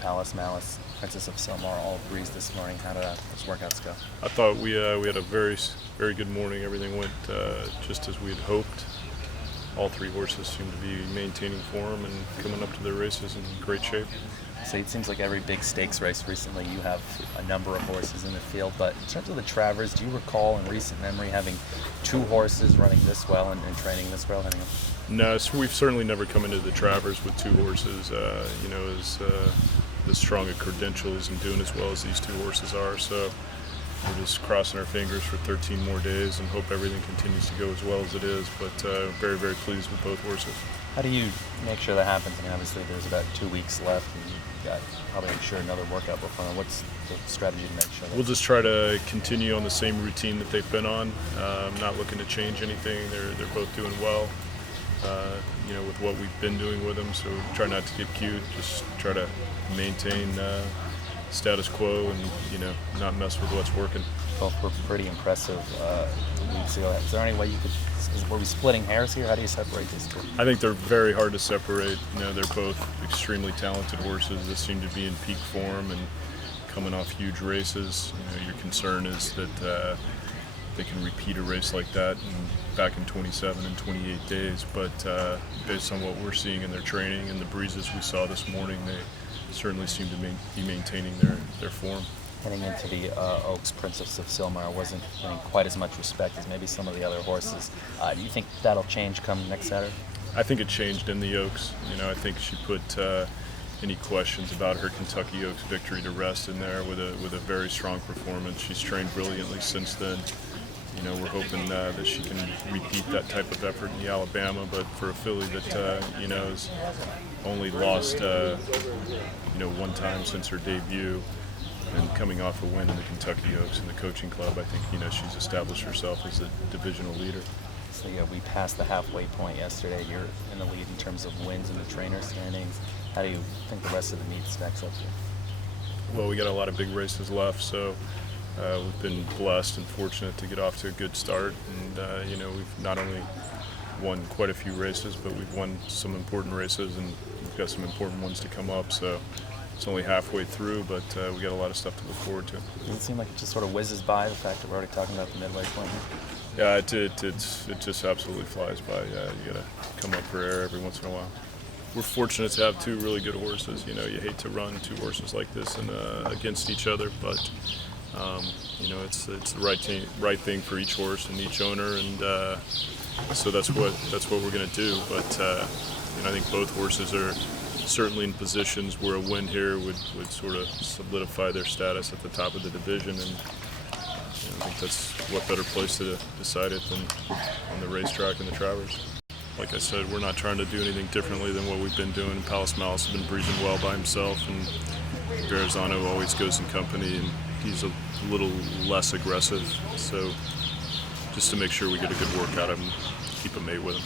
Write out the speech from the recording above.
Palace, Malice, Princess of Silmar all breezed this morning. How did those workouts go? I thought we had a very good morning. Everything went just as we had hoped. All three horses seemed to be maintaining form and coming up to their races in great shape. So it seems like every big stakes race recently you have a number of horses in the field, but in terms of the Travers, do you recall in recent memory having two horses running this well and training this well? No, so we've certainly never come into the Travers with two horses, as strong a credentials and doing as well as these two horses are. So we're just crossing our fingers for 13 more days and hope everything continues to go as well as it is, but very, very pleased with both horses. How do you make sure that happens? I mean, obviously there's about 2 weeks left and you've got probably another workout before. What's the strategy to make sure that? We'll just try to continue on the same routine that they've been on. Not looking to change anything. They're both doing well, with what we've been doing with them. So try not to get cute. Just try to maintain status quo and not mess with what's working. Both were pretty impressive weeks ago. Is there any way you could? Were we splitting hairs here? How do you separate these two? I think they're very hard to separate. They're both extremely talented horses that seem to be in peak form and coming off huge races. Your concern is that they can repeat a race like that back in 27 and 28 days. But based on what we're seeing in their training and the breezes we saw this morning, they certainly seem to be maintaining their form. Heading into the Oaks, Princess of Silmar wasn't getting quite as much respect as maybe some of the other horses. Do you think that'll change come next Saturday? I think it changed in the Oaks. I think she put any questions about her Kentucky Oaks victory to rest in there with a very strong performance. She's trained brilliantly since then. We're hoping that she can repeat that type of effort in the Alabama, but for a filly that has only lost one time since her debut, and coming off a win in the Kentucky Oaks and the coaching club, I think she's established herself as a divisional leader. So we passed the halfway point yesterday. You're in the lead in terms of wins in the trainer standings. How do you think the rest of the meet stacks up here? Well, we got a lot of big races left, so we've been blessed and fortunate to get off to a good start. And we've not only won quite a few races, but we've won some important races, and we've got some important ones to come up. So it's only halfway through, but we got a lot of stuff to look forward to. Does it seem like it just sort of whizzes by, the fact that we're already talking about the midway point here? Yeah, it just absolutely flies by. You got to come up for air every once in a while. We're fortunate to have two really good horses. You hate to run two horses like this and against each other, but it's the right thing for each horse and each owner, and so that's what we're going to do. But I think both horses are certainly in positions where a win here would sort of solidify their status at the top of the division, and I think that's what better place to decide it than on the racetrack in the Travers. Like I said, we're not trying to do anything differently than what we've been doing. Palace Malice has been breezing well by himself, and Verrazano always goes in company, and he's a little less aggressive. So just to make sure we get a good work out of him, keep a mate with him.